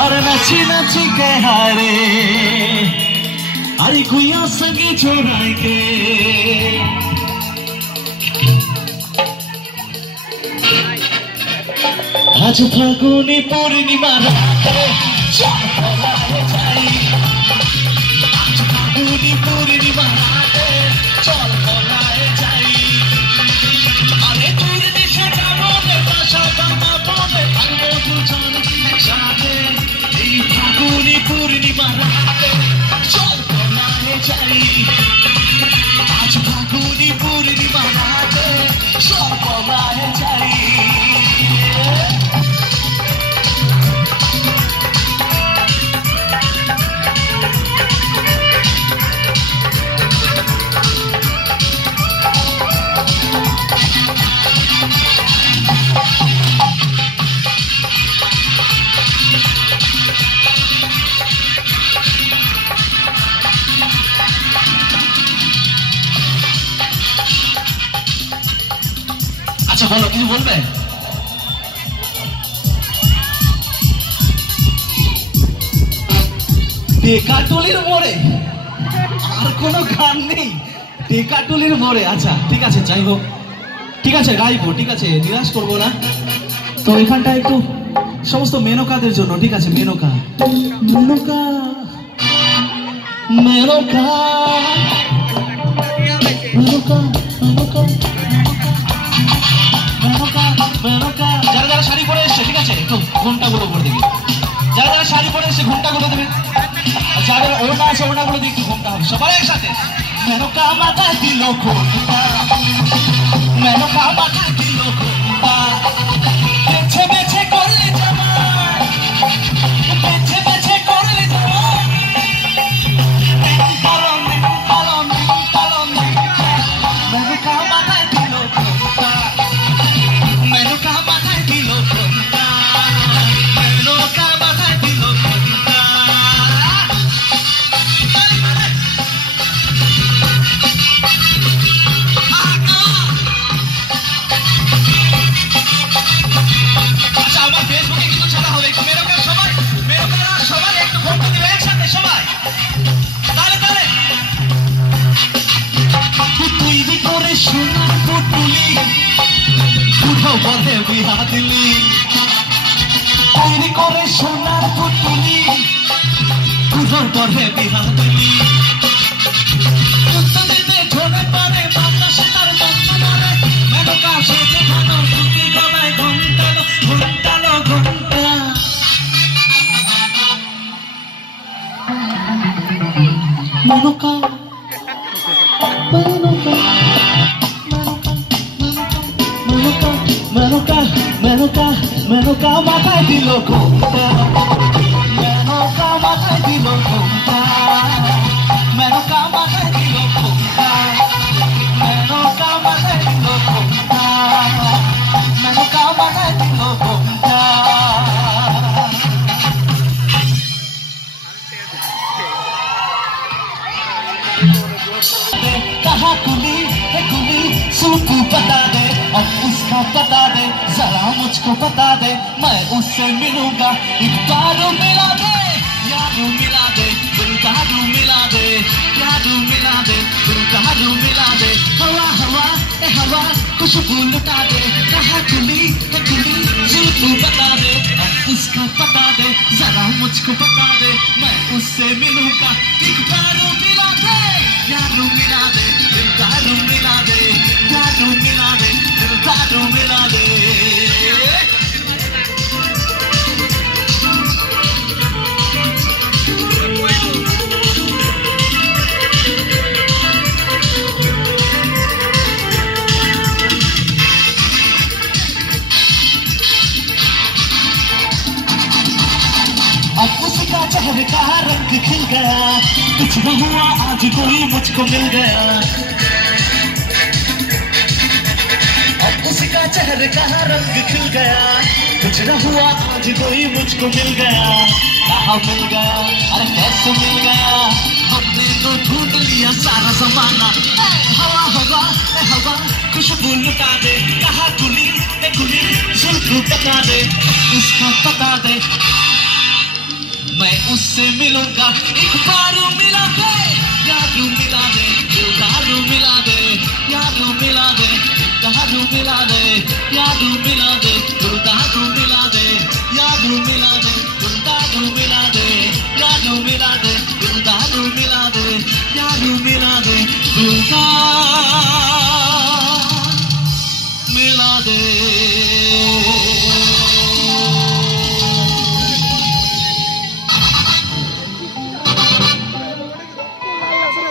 अरे नची नची के हारे अरे गुया संगी छोड़ाई के आज फागुनी पूर्णिमा राते चल पलाए जाई आज फागुनी पूर्णिमा राते चल पलाए जाई अरे दूर दिशा जाओ रे भाषा गाना बोले अंगो दुजान একসাথে এই ফাগুনি পূর্ণিমা রাতে চল পলায়ে যাই আজ ফাগুনি পূর্ণিমা রাতে চল পলায়ে যাই বলো কিছু বলবে টেকাটুলির মোড়ে আর কোনো গান নেই টেকাটুলির মোড়ে আচ্ছা ঠিক আছে যাই হোক ঠিক আছে গাইবো ঠিক আছে নিরাশ করবো না তো এখানটা একটু সমস্ত মেনকাদের জন্য ঠিক আছে মেনকা মেনকা মেনকা মেনকা মেনকা যারা যারা শাড়ি পরে এসছে ঠিক আছে একটু ঘন্টাগুলো উপর দিকে যারা যারা শাড়ি পরে এসছে ঘন্টাগুলো দেবে যাদের ওটা আছে ওটাগুলো দিয়ে একটু ঘন্টা হবে সবাই একসাথে মেনকা মাথায় দিল ঘন্টা মেনকা মাথায় দিল ঘন্টা বেছে বেছে করলে জামাই বেছে বেছে করলে জামাই মেনকা মাথায় দিল ঘন্টা মেনকা মাথায় দিল ঘন্টা মেনকা মাথায় দিল ঘন্টা আচ্ছা আমার ফেসবুকে কিন্তু ছাড়া হবে মেনকা সবাই মেনকারা সবাই একটু ঘন্টা দিবে একসাথে সবাই তাহলে তাহলে তুই করে সোনার পুতুলি কোথাও বলে বিহা দিলি তৈরি করে সোনার পুতুলি কোথাও বলে বিহা দিলি উত্তরিতে ঝরে পারে বাতাসে তার বন্ধ মারে মেনকা সেজে খানো দুটি গলায় ঘন্টালো ঘন্টালো ঘন্টা মেনকা মেনকা মেনকা মেনকা মেনকা মাথায় দিল ঘন্টা মেনকা মাথায় দিল ঘন্টা মেনকা মাথায় দিল ঘন্টা মেনকা মাথায় দিল ঘন্টা মেনকা মাথায় দিল ঘন্টা कुली है कुली, तू बता दे अब उसका बता दे, जरा मुझको बता दे, मैं उससे मिलूंगा, एक बार मिला दे, याद मिला दे, दिल का रू मिला दे, याद मिला दे, दिल का रू मिला दे, हवा हवा ए हवा खुशबू लुटा दे, कहाँ कुली है कुली, तू बता दे अब उसका बता दे, जरा मुझको बता दे, मैं उससे मिलूंगा, एक बार मिला दे, याद मिला दे, दिल का रू मिला दे, याद मिला दे, दिल का रू मिला दे। अब उसका चेहरे का रंग खिल गया, कुछ न हुआ आज कोई मुझको मिल गया, अब उसका चेहरे का रंग खिल गया, कुछ न हुआ आज कोई मुझको मिल गया, कहाँ मिल गया, अरे कैसे मिल गया, हमने तो ढूंढ लिया सारा जमाना, हवा हवा हवा खुशबू लुटा दे, कहाँ कुली ए कुली, जुल्फ बता दे उसका बता दे, मैं उससे मिलूंगा, एक बार मिला दे, याद मिला दे, दिलदार मिला दे, याद मिला दे, दिलदार मिला दे, याद मिला दे, दिलदार मिला दे, याद मिला दे, दिलदार मिला दे, याद मिला दे, दिलदार मिला दे, याद मिला दे, दिलदार